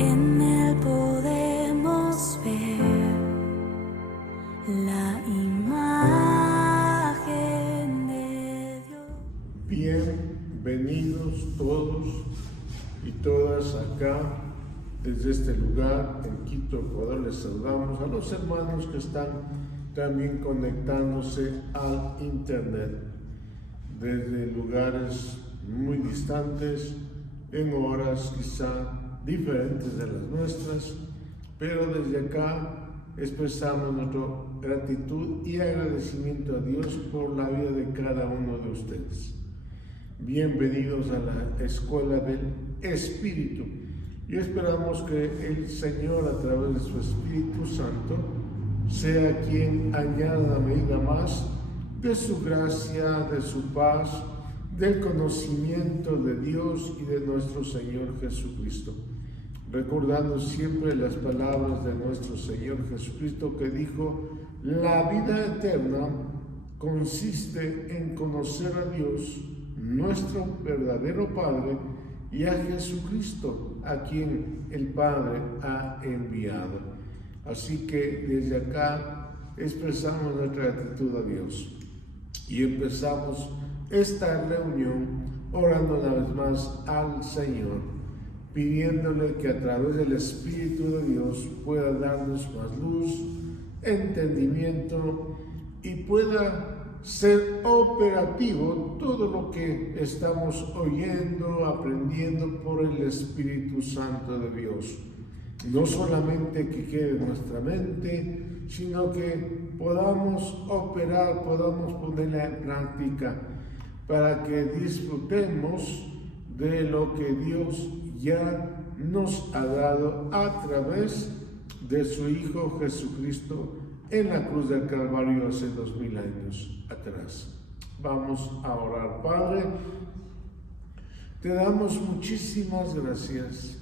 En él podemos ver la imagen de Dios. Bienvenidos todos y todas acá desde este lugar en Quito, Ecuador. Les saludamos a los hermanos que están también conectándose al internet desde lugares muy distantes, en horas quizá diferentes de las nuestras, pero desde acá expresamos nuestra gratitud y agradecimiento a Dios por la vida de cada uno de ustedes. Bienvenidos a la Escuela del Espíritu y esperamos que el Señor, a través de su Espíritu Santo, sea quien añada una medida más de su gracia, de su paz, del conocimiento de Dios y de nuestro Señor Jesucristo. Recordando siempre las palabras de nuestro Señor Jesucristo, que dijo: la vida eterna consiste en conocer a Dios, nuestro verdadero Padre, y a Jesucristo, a quien el Padre ha enviado. Así que desde acá expresamos nuestra gratitud a Dios y empezamos esta reunión orando una vez más al Señor, pidiéndole que a través del Espíritu de Dios pueda darnos más luz, entendimiento y pueda ser operativo todo lo que estamos oyendo, aprendiendo por el Espíritu Santo de Dios. No solamente que quede en nuestra mente, sino que podamos operar, podamos ponerla en práctica para que disfrutemos de lo que Dios ya nos ha dado a través de su Hijo Jesucristo en la cruz del Calvario hace 2000 años atrás. Vamos a orar. Padre, te damos muchísimas gracias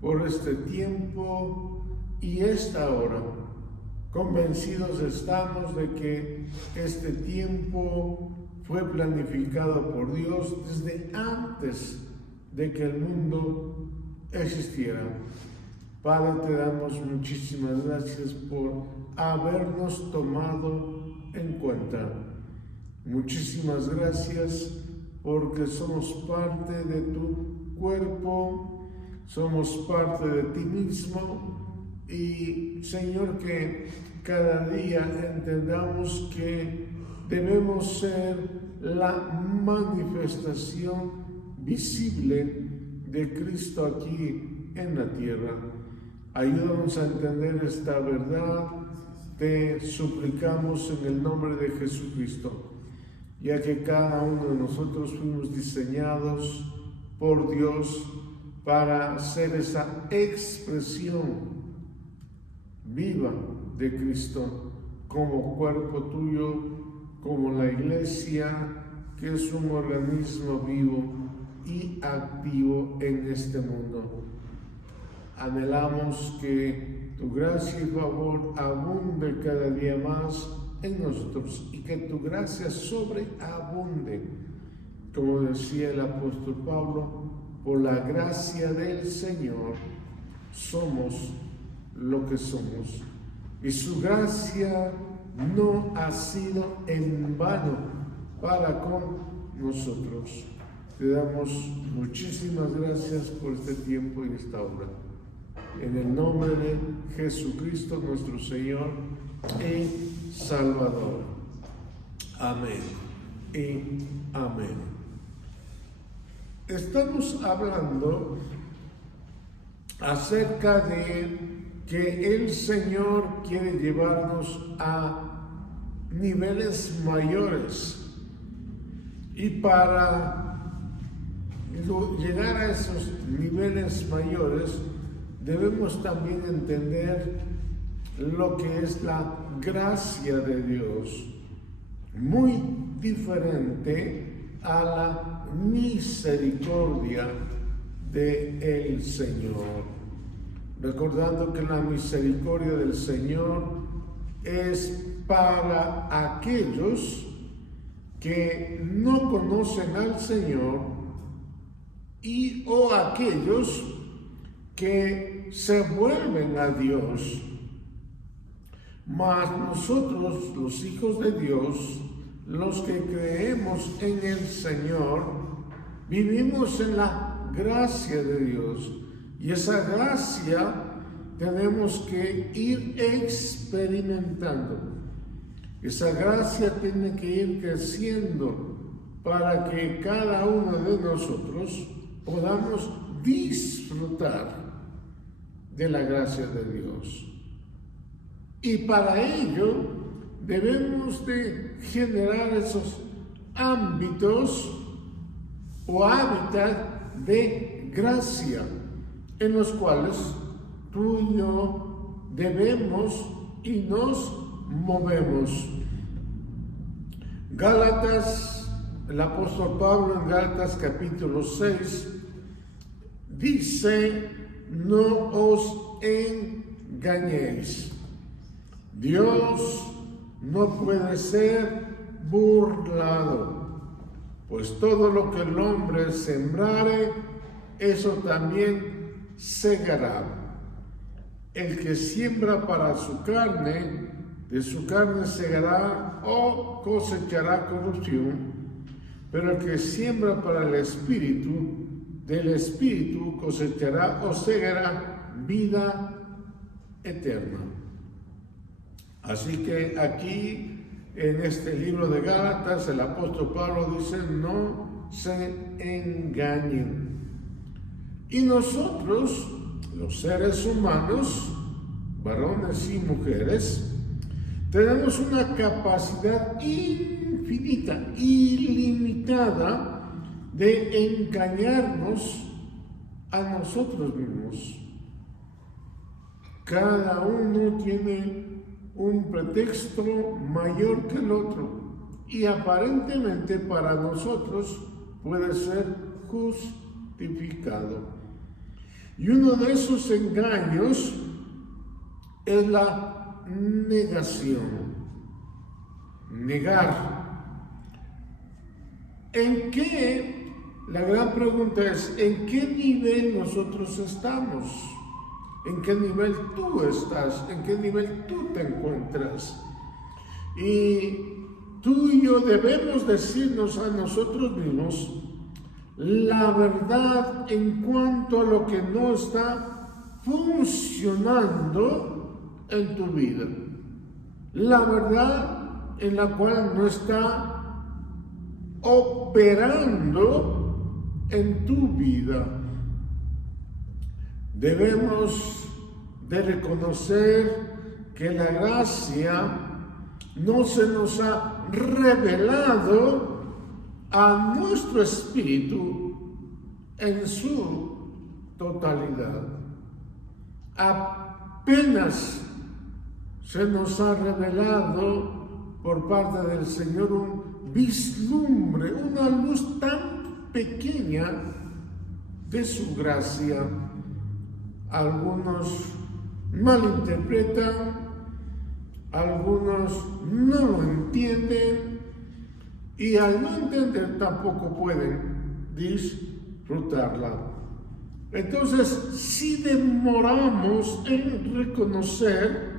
por este tiempo y esta hora. Convencidos estamos de que este tiempo fue planificado por Dios desde antes de que el mundo existiera. Padre, te damos muchísimas gracias por habernos tomado en cuenta. Muchísimas gracias porque somos parte de tu cuerpo, somos parte de ti mismo y, Señor, que cada día entendamos que debemos ser la manifestación visible de Cristo aquí en la tierra. Ayúdanos a entender esta verdad, te suplicamos en el nombre de Jesucristo, ya que cada uno de nosotros fuimos diseñados por Dios para ser esa expresión viva de Cristo como cuerpo tuyo, como la iglesia, que es un organismo vivo y activo en este mundo. Anhelamos que tu gracia y favor abunde cada día más en nosotros y que tu gracia sobreabunde. Como decía el apóstol Pablo, por la gracia del Señor somos lo que somos. Y su gracia no ha sido en vano para con nosotros. Te damos muchísimas gracias por este tiempo y esta obra. En el nombre de Jesucristo, nuestro Señor y Salvador. Amén y amén. Estamos hablando acerca de que el Señor quiere llevarnos a niveles mayores, y para llegar a esos niveles mayores debemos también entender lo que es la gracia de Dios, muy diferente a la misericordia del Señor. Recordando que la misericordia del Señor es para aquellos que no conocen al Señor y o aquellos que se vuelven a Dios. Mas nosotros, los hijos de Dios, los que creemos en el Señor, vivimos en la gracia de Dios. Y esa gracia tenemos que ir experimentando. Esa gracia tiene que ir creciendo para que cada uno de nosotros podamos disfrutar de la gracia de Dios. Y para ello debemos de generar esos ámbitos o hábitat de gracia en los cuales tú y yo debemos y nos movemos. Gálatas, el apóstol Pablo en Gálatas capítulo 6 dice: no os engañéis. Dios no puede ser burlado, pues todo lo que el hombre sembrare, eso también segará. El que siembra para su carne, de su carne segará o cosechará corrupción, pero el que siembra para el Espíritu, del Espíritu cosechará o segará vida eterna. Así que aquí, en este libro de Gálatas, el apóstol Pablo dice: no se engañen. Y nosotros, los seres humanos, varones y mujeres, tenemos una capacidad infinita, ilimitada, de engañarnos a nosotros mismos. Cada uno tiene un pretexto mayor que el otro y aparentemente para nosotros puede ser justificado. Y uno de esos engaños es la negación. Negar. ¿En qué? La gran pregunta es: ¿en qué nivel nosotros estamos? ¿En qué nivel tú estás? ¿En qué nivel tú te encuentras? Y tú y yo debemos decirnos a nosotros mismos la verdad en cuanto a lo que no está funcionando en tu vida. La verdad en la cual no está operando en tu vida. Debemos de reconocer que la gracia no se nos ha revelado a nuestro espíritu en su totalidad. Apenas se nos ha revelado por parte del Señor un vislumbre, una luz tan pequeña de su gracia. Algunos malinterpretan, algunos no lo entienden y al no entender tampoco pueden disfrutarla. Entonces, si demoramos en reconocer,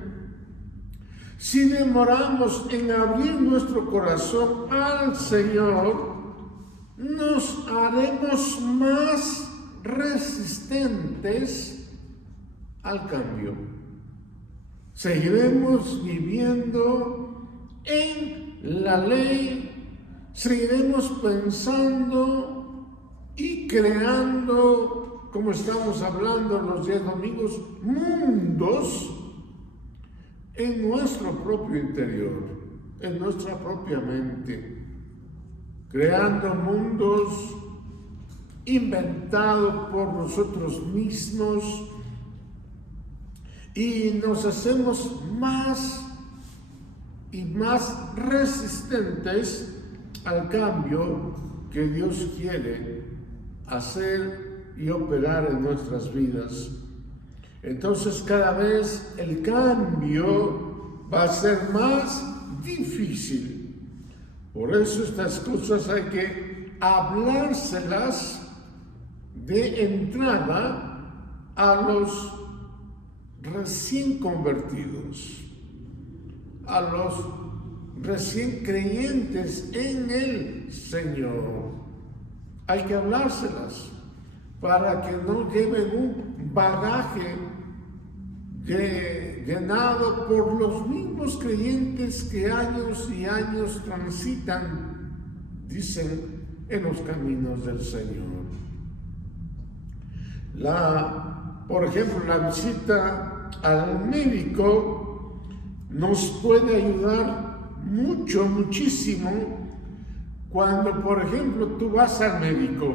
si demoramos en abrir nuestro corazón al Señor, nos haremos más resistentes al cambio. Seguiremos viviendo en la ley, seguiremos pensando y creando, como estamos hablando los días domingos, mundos en nuestro propio interior, en nuestra propia mente, creando mundos inventados por nosotros mismos, y nos hacemos más y más resistentes al cambio que Dios quiere hacer y operar en nuestras vidas. Entonces cada vez el cambio va a ser más difícil. Por eso estas cosas hay que hablárselas de entrada a los recién convertidos, a los recién creyentes en el Señor. Hay que hablárselas para que no lleven un bagaje llenado por los mismos creyentes que años y años transitan, dicen, en los caminos del Señor. Por ejemplo, la visita al médico nos puede ayudar muchísimo cuando, por ejemplo, tú vas al médico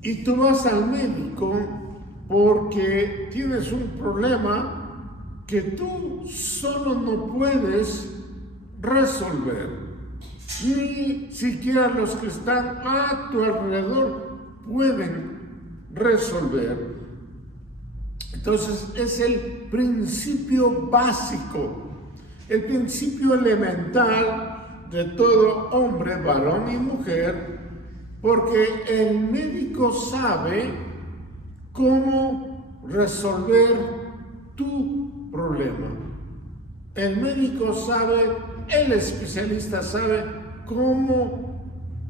y tú vas al médico porque tienes un problema que tú solo no puedes resolver, ni siquiera los que están a tu alrededor pueden resolver. Entonces es el principio básico, el principio elemental de todo hombre, varón y mujer, porque el médico sabe cómo resolver tu problema. El médico sabe, el especialista sabe cómo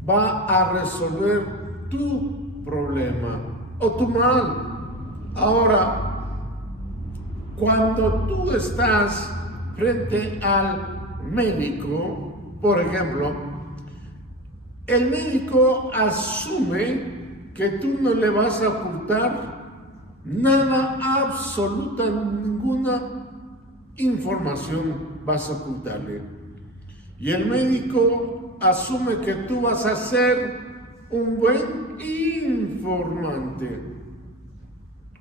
va a resolver tu problema o tu mal. Ahora, cuando tú estás frente al médico, por ejemplo, el médico asume que tú no le vas a ocultar nada, absoluta, ninguna información vas a ocultarle. Y el médico asume que tú vas a ser un buen informante,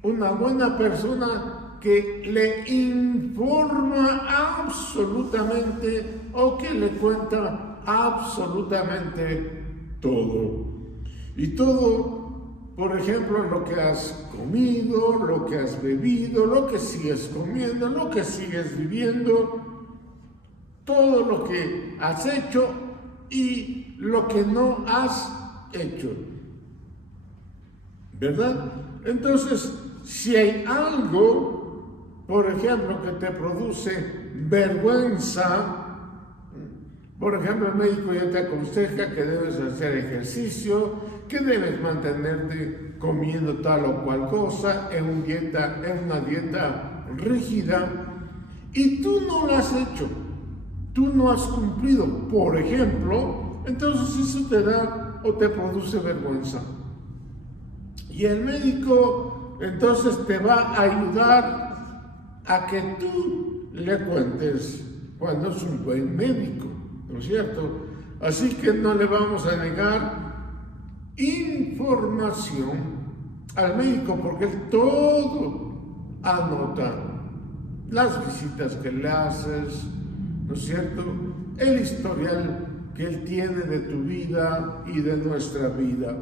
una buena persona que le informa absolutamente o que le cuenta absolutamente todo. Y todo, por ejemplo, lo que has comido, lo que has bebido, lo que sigues comiendo, lo que sigues viviendo, todo lo que has hecho y lo que no has hecho. ¿Verdad? Entonces, si hay algo, por ejemplo, que te produce vergüenza, por ejemplo, el médico ya te aconseja que debes hacer ejercicio, que debes mantenerte comiendo tal o cual cosa en una dieta rígida, y tú no lo has hecho, tú no has cumplido, por ejemplo, entonces eso te da o te produce vergüenza. Y el médico entonces te va a ayudar a que tú le cuentes cuando es un buen médico, ¿no es cierto? Así que no le vamos a negar información al médico porque él todo anota, las visitas que le haces, ¿no es cierto? El historial que él tiene de tu vida y de nuestra vida.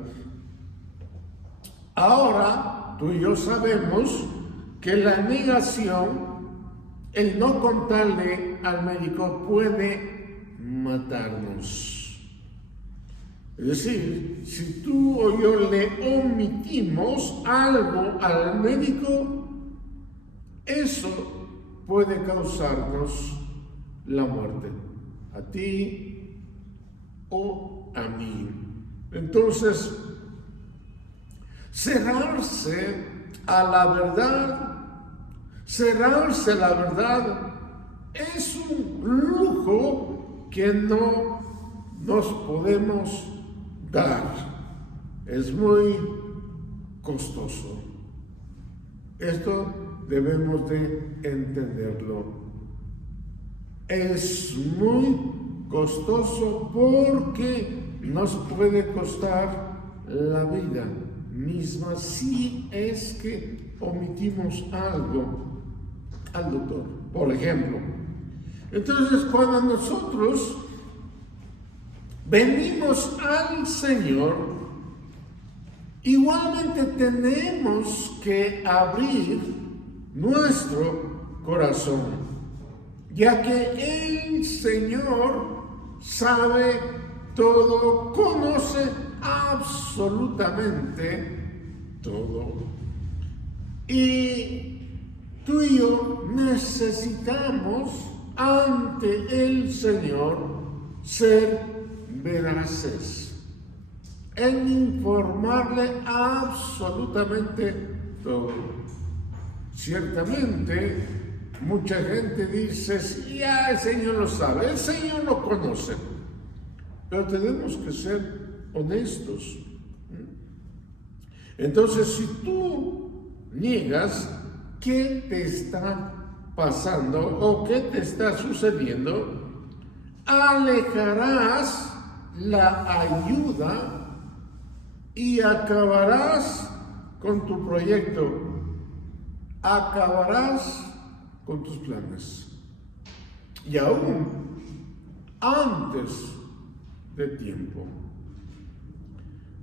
Ahora, tú y yo sabemos que la negación, el no contarle al médico puede matarnos. Es decir, si tú o yo le omitimos algo al médico, eso puede causarnos la muerte, a ti o a mí. Entonces, cerrarse a la verdad es un lujo que no nos podemos dar. Es muy costoso. Esto debemos de entenderlo. Es muy costoso porque nos puede costar la vida misma si es que omitimos algo al doctor, por ejemplo. Entonces, cuando nosotros venimos al Señor, igualmente tenemos que abrir nuestro corazón, ya que el Señor sabe todo, conoce absolutamente todo. Y tú y yo necesitamos ante el Señor ser veraces en informarle absolutamente todo. Ciertamente, mucha gente dice, sí, ya el Señor lo sabe, el Señor lo conoce, pero tenemos que ser honestos. Entonces, si tú niegas qué te está pasando o qué te está sucediendo, alejarás la ayuda y acabarás con tu proyecto, acabarás con tus planes. Y aún antes de tiempo.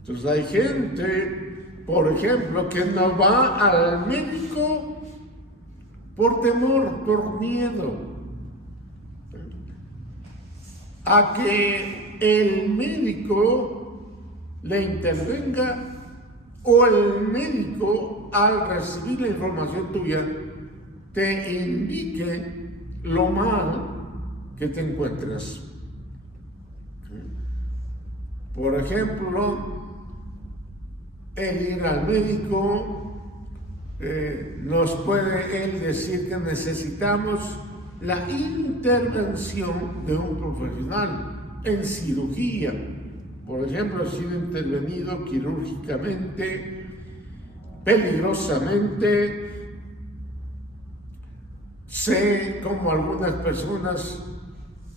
Entonces hay gente, por ejemplo, que no va al médico por temor, por miedo a que el médico le intervenga o el médico al recibir la información tuya te indique lo mal que te encuentras. Por ejemplo, el ir al médico nos puede él decir que necesitamos la intervención de un profesional en cirugía. Por ejemplo, ha sido intervenido quirúrgicamente, peligrosamente. Sé como algunas personas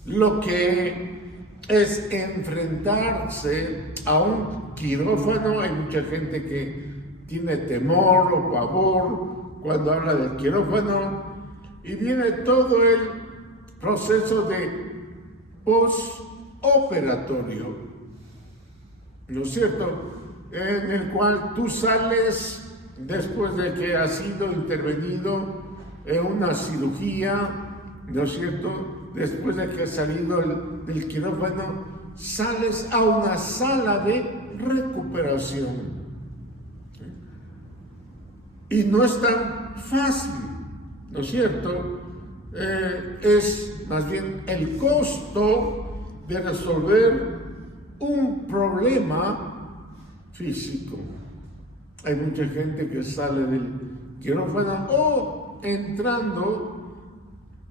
lo que es enfrentarse a un quirófano. Hay mucha gente que tiene temor o pavor cuando habla del quirófano, y viene todo el proceso de postoperatorio, ¿no es cierto? En el cual tú sales después de que has sido intervenido en una cirugía, ¿no es cierto? Después de que has salido del quirófano, sales a una sala de recuperación. Y no es tan fácil, ¿no es cierto? Es más bien el costo de resolver un problema físico. Hay mucha gente que sale del quirófano o entrando,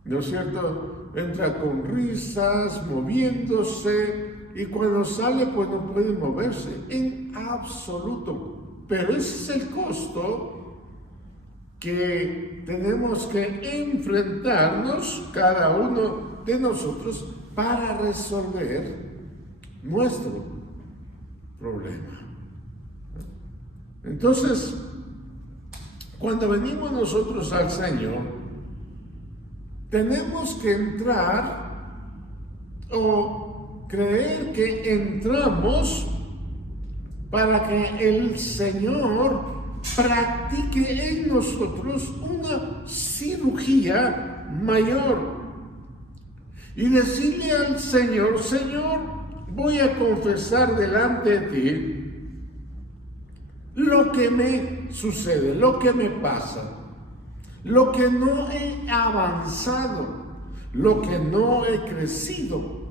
¿no es cierto? Entra con risas, moviéndose, y cuando sale pues no puede moverse en absoluto. Pero ese es el costo que tenemos que enfrentarnos cada uno de nosotros para resolver nuestro problema. Entonces, cuando venimos nosotros al Señor, tenemos que entrar o creer que entramos para que el Señor practique en nosotros una cirugía mayor y decirle al Señor: Señor, voy a confesar delante de ti lo que me sucede, lo que me pasa, lo que no he avanzado, lo que no he crecido.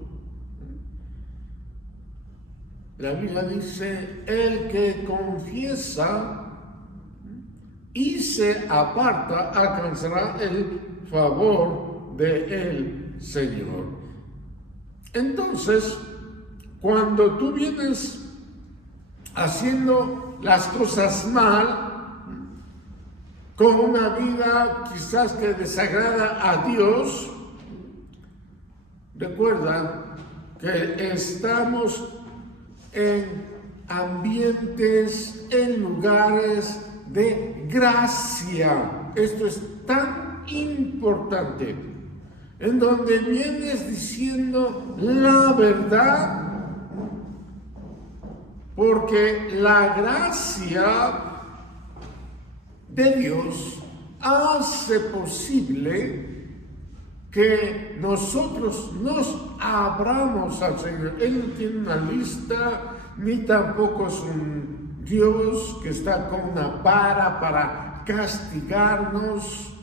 La Biblia dice: el que confiesa y se aparta alcanzará el favor del Señor. Entonces, cuando tú vienes haciendo las cosas mal, con una vida quizás que desagrada a Dios, recuerda que estamos en ambientes, en lugares de gracia. Esto es tan importante, en donde vienes diciendo la verdad, porque la gracia de Dios hace posible que nosotros nos abramos al Señor. Él no tiene una lista, ni tampoco es un Dios que está con una vara para castigarnos,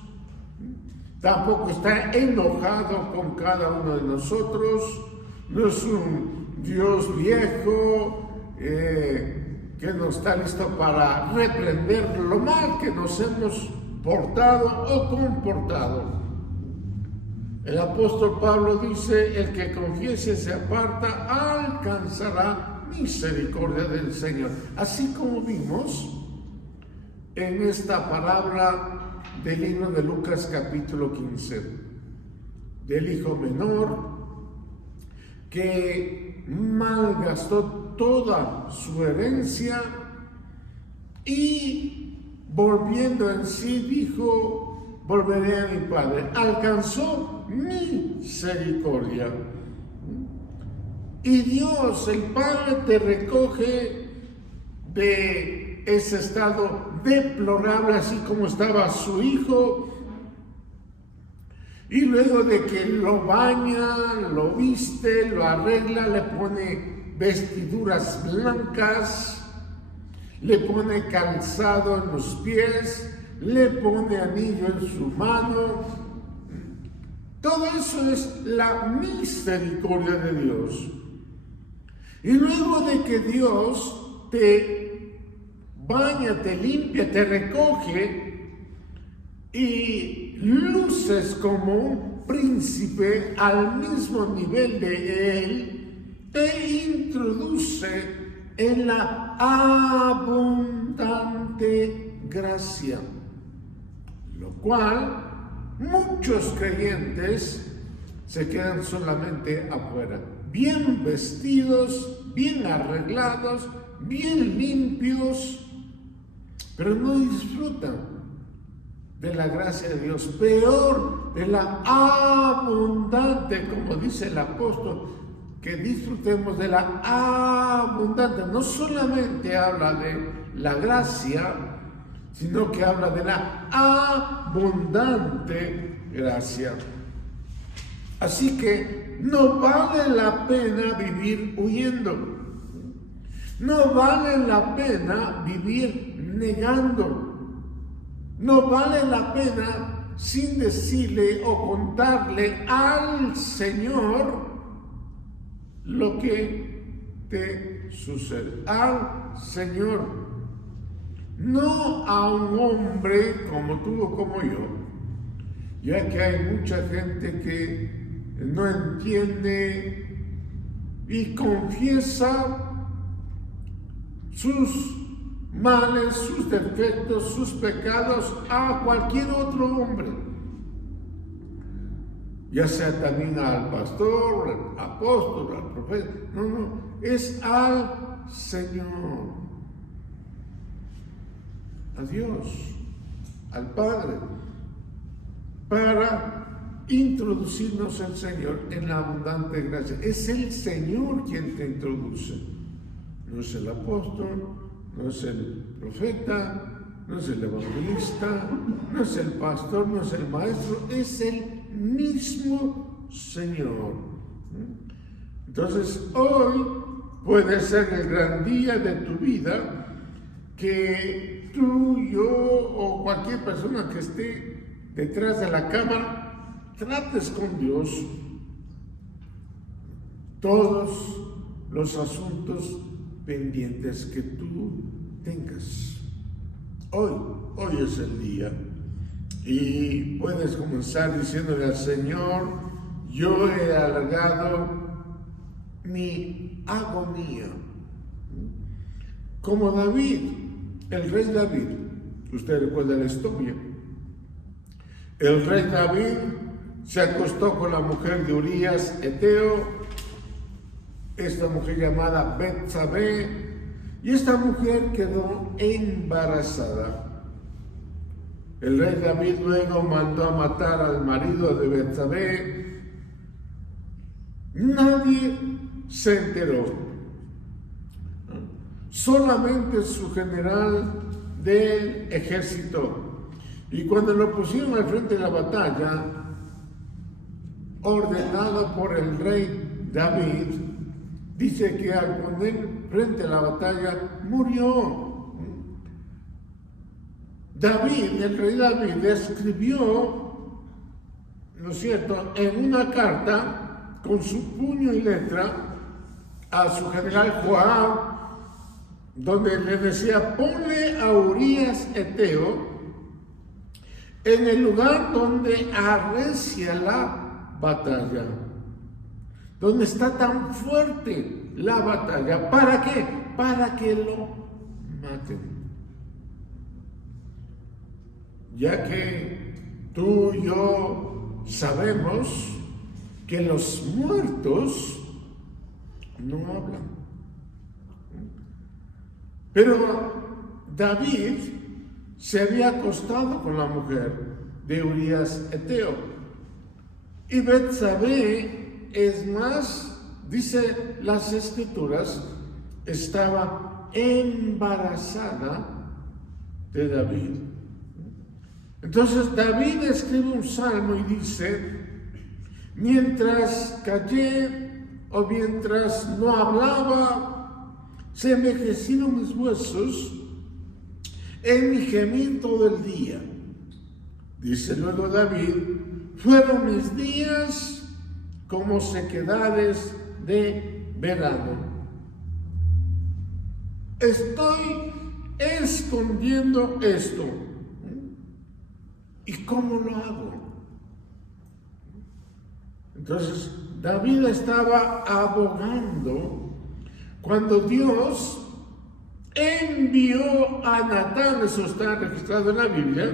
tampoco está enojado con cada uno de nosotros, no es un Dios viejo que no está listo para reprender lo mal que nos hemos portado o comportado. El apóstol Pablo dice: el que confiese se aparta alcanzará misericordia del Señor. Así como vimos en esta palabra del libro de Lucas capítulo 15, del hijo menor que malgastó toda su herencia y volviendo en sí dijo: volveré a mi padre. Alcanzó misericordia. Y Dios, el Padre, te recoge de ese estado deplorable, así como estaba su hijo. Y luego de que lo baña, lo viste, lo arregla, le pone vestiduras blancas, le pone calzado en los pies, le pone anillo en su mano. Todo eso es la misericordia de Dios. Y luego de que Dios te baña, te limpia, te recoge y luces como un príncipe al mismo nivel de Él, te introduce en la abundante gracia, lo cual muchos creyentes se quedan solamente afuera, bien vestidos, bien arreglados, bien limpios, pero no disfrutan de la gracia de Dios, peor, de la abundante, como dice el apóstol, que disfrutemos de la abundante. No solamente habla de la gracia, sino que habla de la abundante gracia. Así que no vale la pena vivir huyendo. No vale la pena vivir negando. No vale la pena sin decirle o contarle al Señor lo que te sucede. Al Señor. No a un hombre como tú o como yo, ya que hay mucha gente que no entiende y confiesa sus males, sus defectos, sus pecados a cualquier otro hombre, ya sea también al pastor, al apóstol, al profeta. No, es al Señor, a Dios, al Padre, para introducirnos al Señor en la abundante gracia. Es el Señor quien te introduce, no es el apóstol, no es el profeta, no es el evangelista, no es el pastor, no es el maestro, es el mismo Señor. Entonces hoy puede ser el gran día de tu vida que tú, yo o cualquier persona que esté detrás de la cámara trates con Dios todos los asuntos pendientes que tú tengas. Hoy es el día y puedes comenzar diciéndole al Señor: yo he alargado mi agonía. Como David, el rey David, usted recuerda la historia. El rey David se acostó con la mujer de Urías Eteo, esta mujer llamada Betsabé, y esta mujer quedó embarazada. El rey David luego mandó a matar al marido de Betsabé. Nadie se enteró, solamente su general del ejército. Y cuando lo pusieron al frente de la batalla, ordenado por el rey David, dice que al poner frente a la batalla murió. David, el rey David, escribió, ¿no es cierto?, en una carta con su puño y letra a su general Joab, donde le decía: ponle a Urías Eteo en el lugar donde arrecia la batalla, donde está tan fuerte la batalla. ¿Para qué? Para que lo maten. Ya que tú y yo sabemos que los muertos no hablan. Pero David se había acostado con la mujer de Urías Eteo. Y Betsabé, es más, dice las Escrituras, estaba embarazada de David. Entonces David escribe un salmo y dice: mientras callé o mientras no hablaba, se envejecieron mis huesos en mi gemir todo el día. Dice luego David: fueron mis días como sequedades de verano. Estoy escondiendo esto. ¿Y cómo lo hago? Entonces, David estaba abogando cuando Dios envió a Natán, eso está registrado en la Biblia,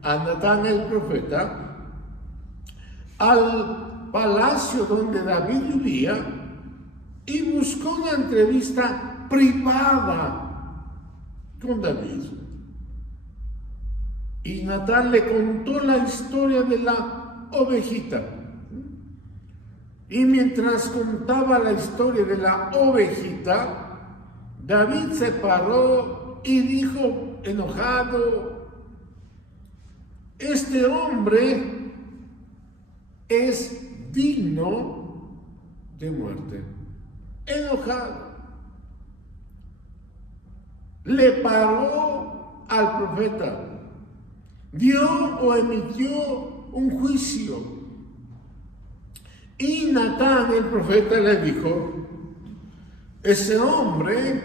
a Natán el profeta, al palacio donde David vivía y buscó una entrevista privada con David. Y Natán le contó la historia de la ovejita. Y mientras contaba la historia de la ovejita, David se paró y dijo, enojado: este hombre es digno de muerte. Enojado. Le paró al profeta. Dio o emitió un juicio. Y Natán, el profeta, le dijo: ese hombre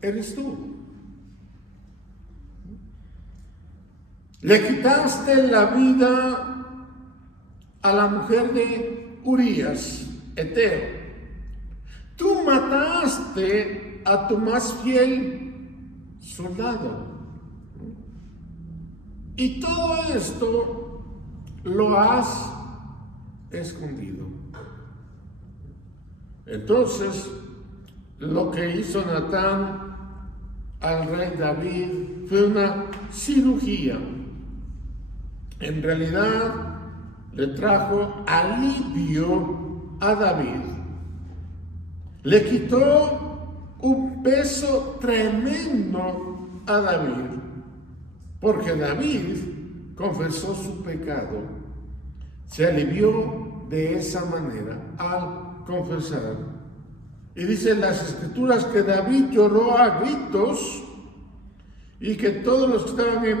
eres tú. Le quitaste la vida a la mujer de Urías Eteo. Tú mataste a tu más fiel soldado. Y todo esto lo has escondido. Entonces, lo que hizo Natán al rey David fue una cirugía. En realidad, le trajo alivio a David. Le quitó un peso tremendo a David. Porque David confesó su pecado, se alivió de esa manera al confesar. Y dicen las Escrituras que David lloró a gritos y que todos los que estaban en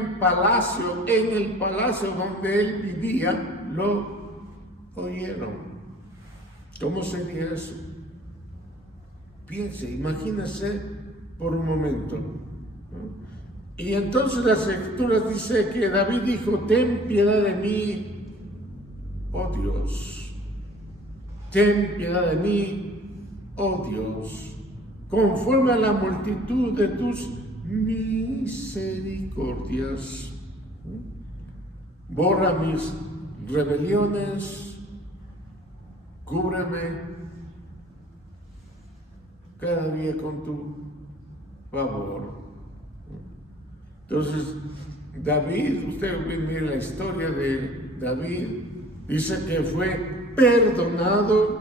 el palacio donde él vivía, lo oyeron. ¿Cómo sería eso? Piense, imagínese por un momento, ¿no? Y entonces las Escrituras dice que David dijo: ten piedad de mí, oh Dios. Ten piedad de mí, oh Dios, conforme a la multitud de tus misericordias. Borra mis rebeliones, cúbreme cada día con tu favor. Entonces, David, usted mire la historia de David, dice que fue perdonado,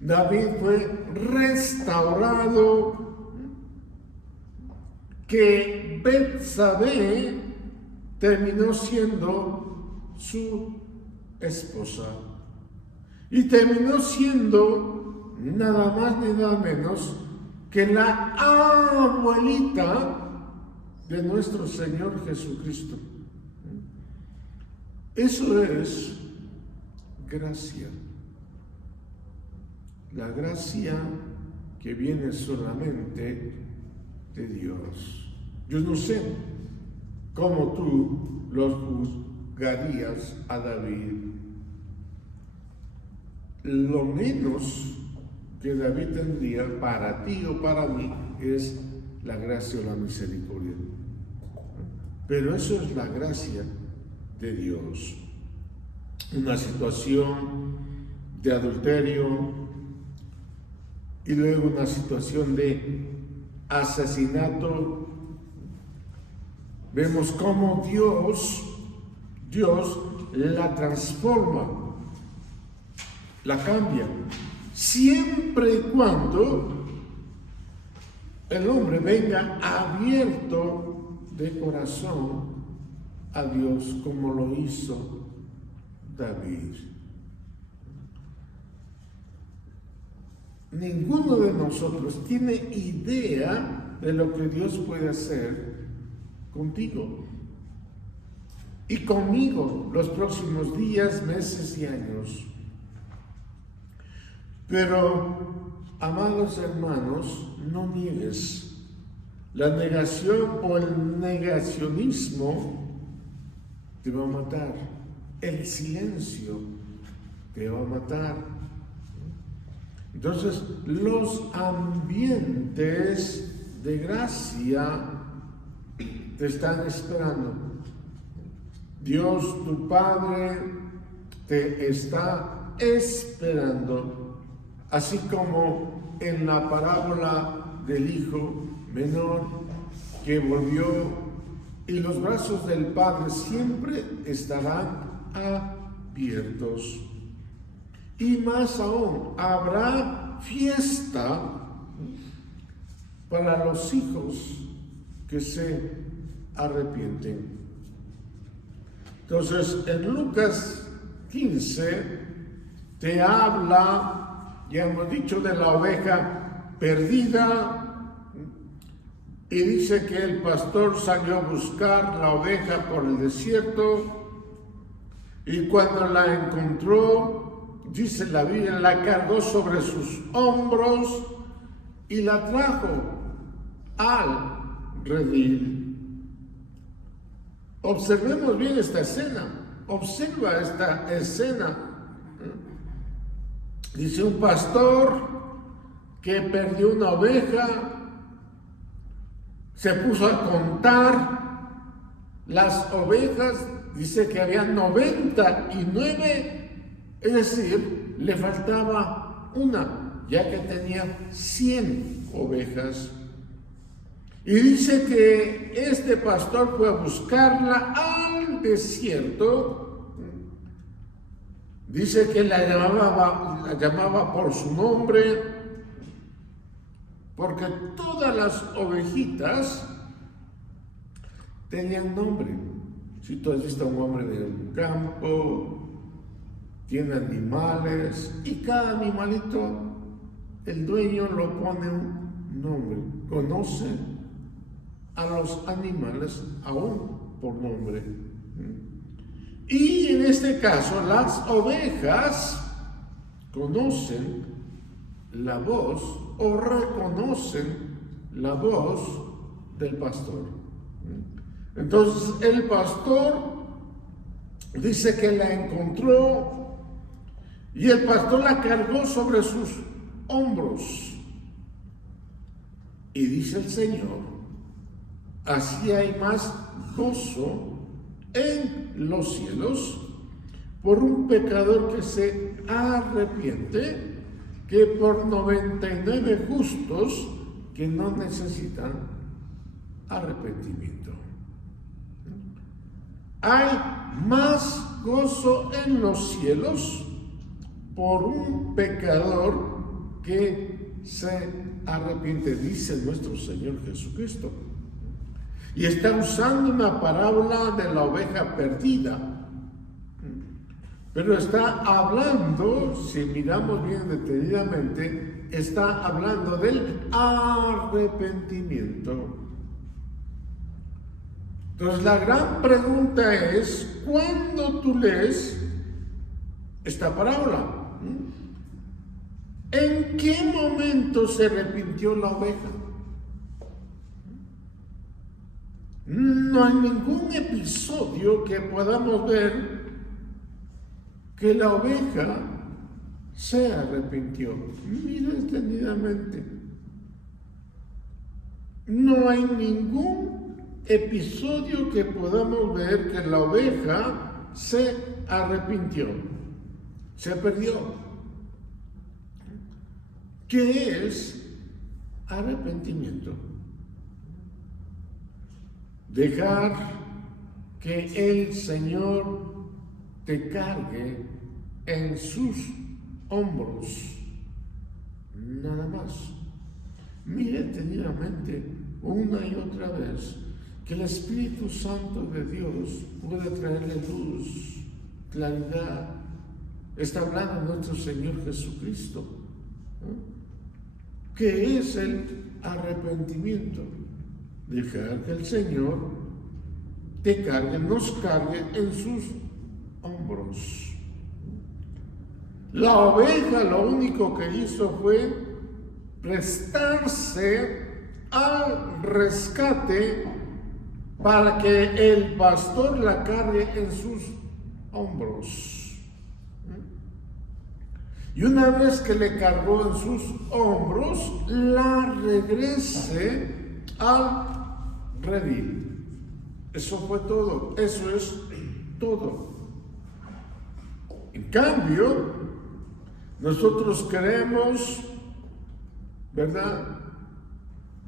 David fue restaurado, que Betsabé terminó siendo su esposa y terminó siendo nada más ni nada menos que la abuelita de nuestro Señor Jesucristo. Eso es gracia. La gracia que viene solamente de Dios. Yo no sé cómo tú los juzgarías a David. Lo menos que David tendría para ti o para mí es la gracia o la misericordia. Pero eso es la gracia de Dios. Una situación de adulterio y luego una situación de asesinato. Vemos cómo Dios la transforma, la cambia, siempre y cuando el hombre venga abierto de corazón a Dios, como lo hizo David. Ninguno de nosotros tiene idea de lo que Dios puede hacer contigo y conmigo los próximos días, meses y años. Pero, amados hermanos, no niegues. La negación o el negacionismo te va a matar. El silencio te va a matar. Entonces, los ambientes de gracia te están esperando. Dios, tu Padre, te está esperando, así como en la parábola del hijo menor que volvió, y los brazos del Padre siempre estarán abiertos. Y más aún, habrá fiesta para los hijos que se arrepienten. Entonces, en Lucas 15 te habla, ya hemos dicho, de la oveja perdida, y dice que el pastor salió a buscar la oveja por el desierto, y cuando la encontró, dice la Biblia, la cargó sobre sus hombros y la trajo al redil. Observemos bien esta escena. Observa esta escena. Dice un pastor que perdió una oveja, se puso a contar las ovejas, dice que había 99, es decir, le faltaba una, ya que tenía 100 ovejas. Y dice que este pastor fue a buscarla al desierto. Dice que la llamaba por su nombre, porque todas las ovejitas tenían nombre. Si tú has visto a un hombre de un campo, tiene animales, y cada animalito, el dueño lo pone un nombre, conoce a los animales aún por nombre. Y en este caso, las ovejas conocen la voz o reconocen la voz del pastor. Entonces, el pastor dice que la encontró y el pastor la cargó sobre sus hombros. Y dice el Señor, así hay más gozo en los cielos por un pecador que se arrepiente que por 99 justos que no necesitan arrepentimiento. Hay más gozo en los cielos por un pecador que se arrepiente, dice nuestro Señor Jesucristo. Y está usando una parábola de la oveja perdida. Pero está hablando, si miramos bien detenidamente, está hablando del arrepentimiento. Entonces la gran pregunta es, ¿cuándo tú lees esta parábola? ¿En qué momento se arrepintió la oveja? No hay ningún episodio que podamos ver que la oveja se arrepintió. Mira detenidamente. No hay ningún episodio que podamos ver que la oveja se arrepintió. Se perdió. ¿Qué es arrepentimiento? Dejar que el Señor te cargue en sus hombros, nada más. Mire detenidamente una y otra vez que el Espíritu Santo de Dios puede traerle luz, claridad. Está hablando nuestro Señor Jesucristo. ¿Qué es el arrepentimiento? Dejar que el Señor te cargue, nos cargue en sus hombros. La oveja lo único que hizo fue prestarse al rescate para que el pastor la cargue en sus hombros. Y una vez que le cargó en sus hombros, la regrese al redil. Eso fue todo. Eso es todo. En cambio, nosotros queremos, ¿verdad?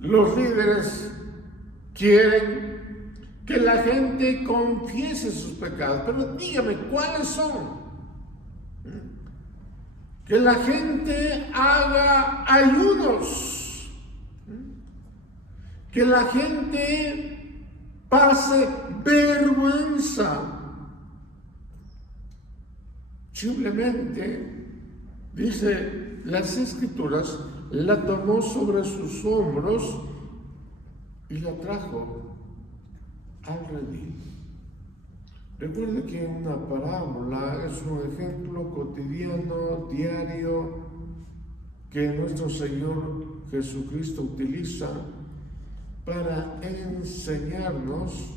Los líderes quieren que la gente confiese sus pecados. Pero dígame, ¿cuáles son? Que la gente haga ayunos, que la gente pase vergüenza. Simplemente, dice las Escrituras, la tomó sobre sus hombros y la trajo al redil. Recuerde que una parábola es un ejemplo cotidiano, diario, que nuestro Señor Jesucristo utiliza para enseñarnos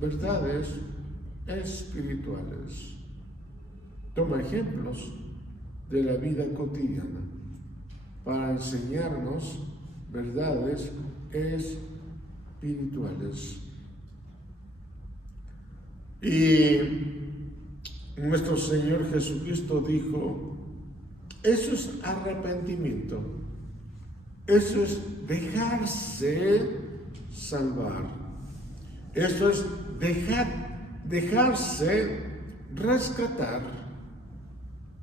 verdades espirituales. Toma ejemplos de la vida cotidiana para enseñarnos verdades espirituales. Y nuestro Señor Jesucristo dijo, eso es arrepentimiento, eso es dejarse salvar, eso es dejarse rescatar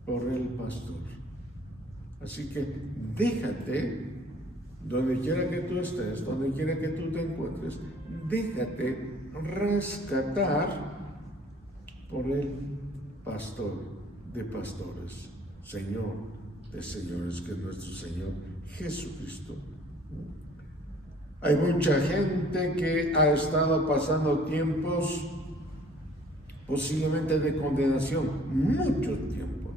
por el pastor. Así que déjate, donde quiera que tú estés, donde quiera que tú te encuentres, déjate rescatar por el pastor de pastores, Señor de señores, que es nuestro Señor Jesucristo. Hay mucha gente que ha estado pasando tiempos posiblemente de condenación, mucho tiempo.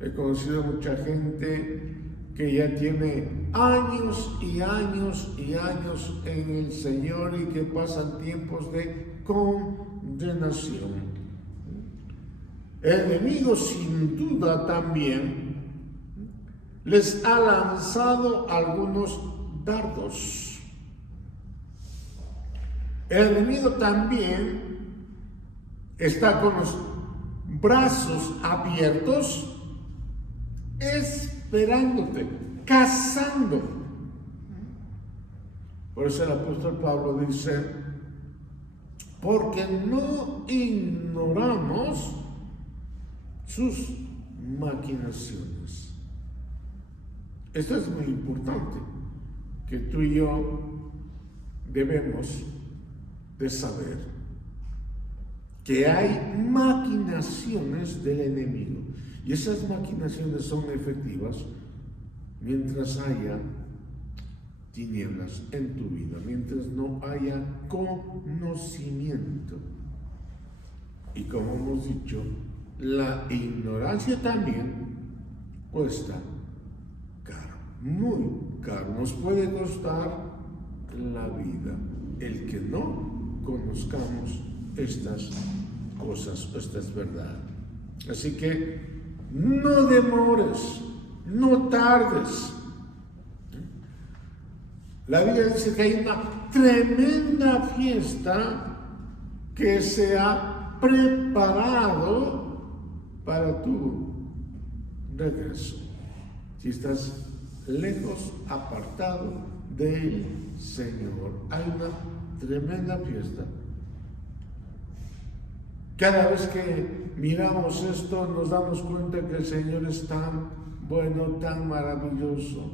He conocido mucha gente que ya tiene años y años y años en el Señor y que pasan tiempos de condenación. El enemigo sin duda también les ha lanzado algunos dardos. El enemigo también está con los brazos abiertos, esperándote, cazando. Por eso el apóstol Pablo dice, porque no ignoramos sus maquinaciones. Esto es muy importante, que tú y yo debemos de saber que hay maquinaciones del enemigo, y esas maquinaciones son efectivas mientras haya tinieblas en tu vida, mientras no haya conocimiento. Y como hemos dicho, la ignorancia también cuesta caro, muy caro. Nos puede costar la vida el que no conozcamos estas cosas, estas verdades. Así que no demores, no tardes. La Biblia dice que hay una tremenda fiesta que se ha preparado para tu regreso. Si estás lejos, apartado del Señor, hay una tremenda fiesta. Cada vez que miramos esto, nos damos cuenta que el Señor es tan bueno, tan maravilloso,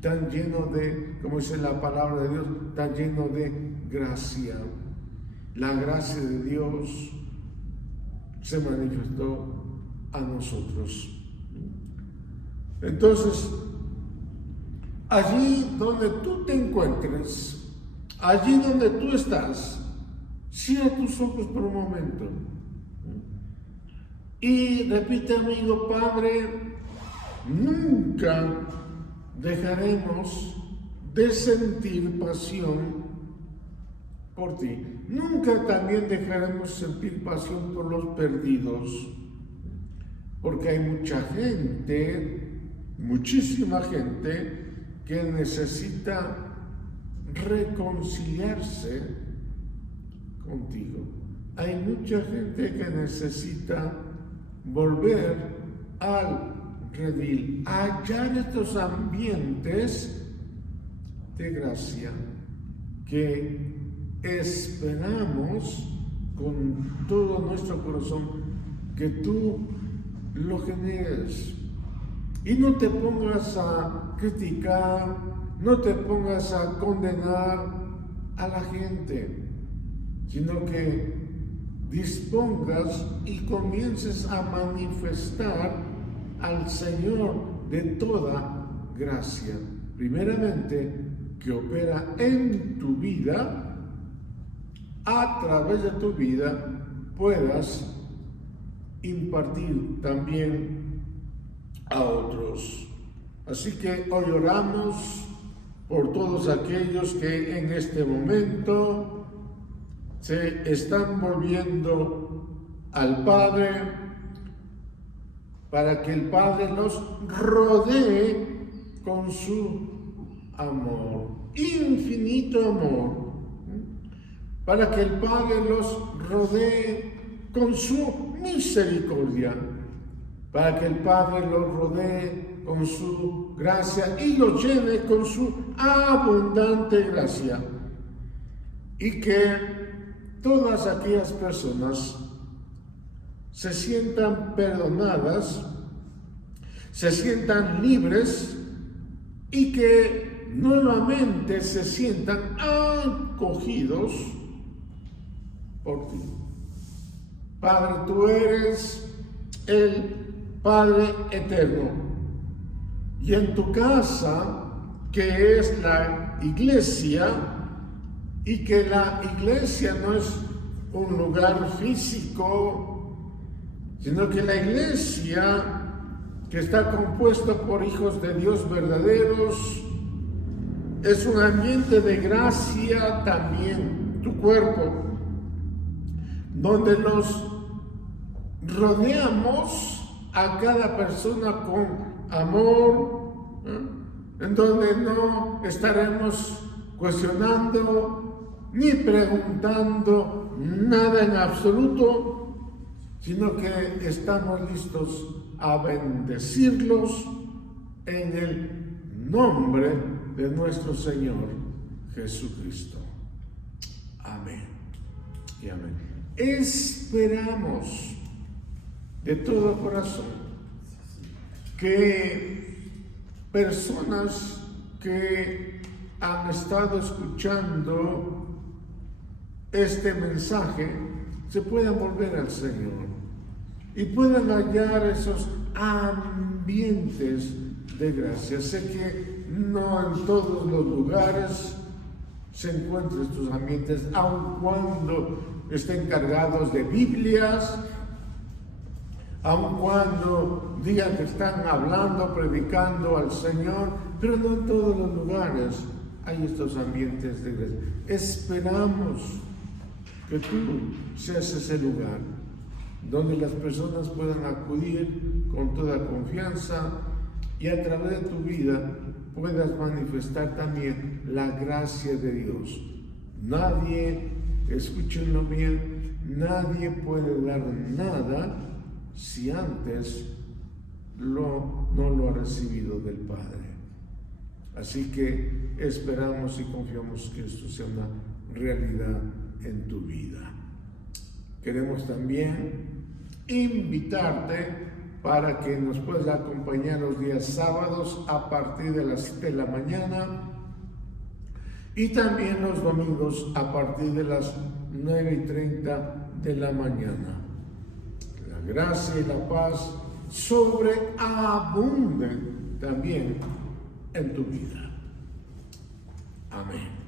tan lleno de, como dice la palabra de Dios, tan lleno de gracia. La gracia de Dios se manifestó a nosotros. Entonces, allí donde tú te encuentres, allí donde tú estás, cierra tus ojos por un momento y repite, amigo: Padre, nunca dejaremos de sentir pasión por ti. Nunca también dejaremos sentir pasión por los perdidos, porque hay mucha gente, muchísima gente, que necesita reconciliarse contigo. Hay mucha gente que necesita volver al redil, hallar estos ambientes de gracia que esperamos con todo nuestro corazón que tú lo generes. Y no te pongas a criticar, no te pongas a condenar a la gente, sino que dispongas y comiences a manifestar al Señor de toda gracia. Primeramente, que opera en tu vida, a través de tu vida puedas impartir también a otros. Así que hoy oramos por todos aquellos que en este momento se están volviendo al Padre, para que el Padre los rodee con su amor, infinito amor, para que el Padre los rodee con su misericordia, para que el Padre los rodee con su gracia y los llene con su abundante gracia, y que todas aquellas personas se sientan perdonadas, se sientan libres y que nuevamente se sientan acogidos por ti. Padre, tú eres el Padre eterno, y en tu casa, que es la iglesia, y que la iglesia no es un lugar físico, sino que la iglesia, que está compuesta por hijos de Dios verdaderos, es un ambiente de gracia también, tu cuerpo, donde nos rodeamos a cada persona con amor, en donde no estaremos cuestionando ni preguntando nada en absoluto, sino que estamos listos a bendecirlos en el nombre de nuestro Señor Jesucristo. Amén y amén. Esperamos de todo corazón que personas que han estado escuchando este mensaje se puedan volver al Señor y puedan hallar esos ambientes de gracia. Sé que no en todos los lugares se encuentran estos ambientes, aun cuando estén cargados de Biblias, aun cuando digan que están hablando, predicando al Señor, pero no en todos los lugares hay estos ambientes de iglesia. Esperamos que tú seas ese lugar donde las personas puedan acudir con toda confianza y a través de tu vida puedas manifestar también la gracia de Dios. Nadie, escúchenlo bien, nadie puede dar nada si antes no lo ha recibido del Padre. Así que esperamos y confiamos que esto sea una realidad en tu vida. Queremos también invitarte para que nos puedas acompañar los días sábados a partir de las 7 de la mañana y también los domingos a partir de las 9:30 de la mañana. La gracia y la paz sobreabunden también en tu vida. Amén.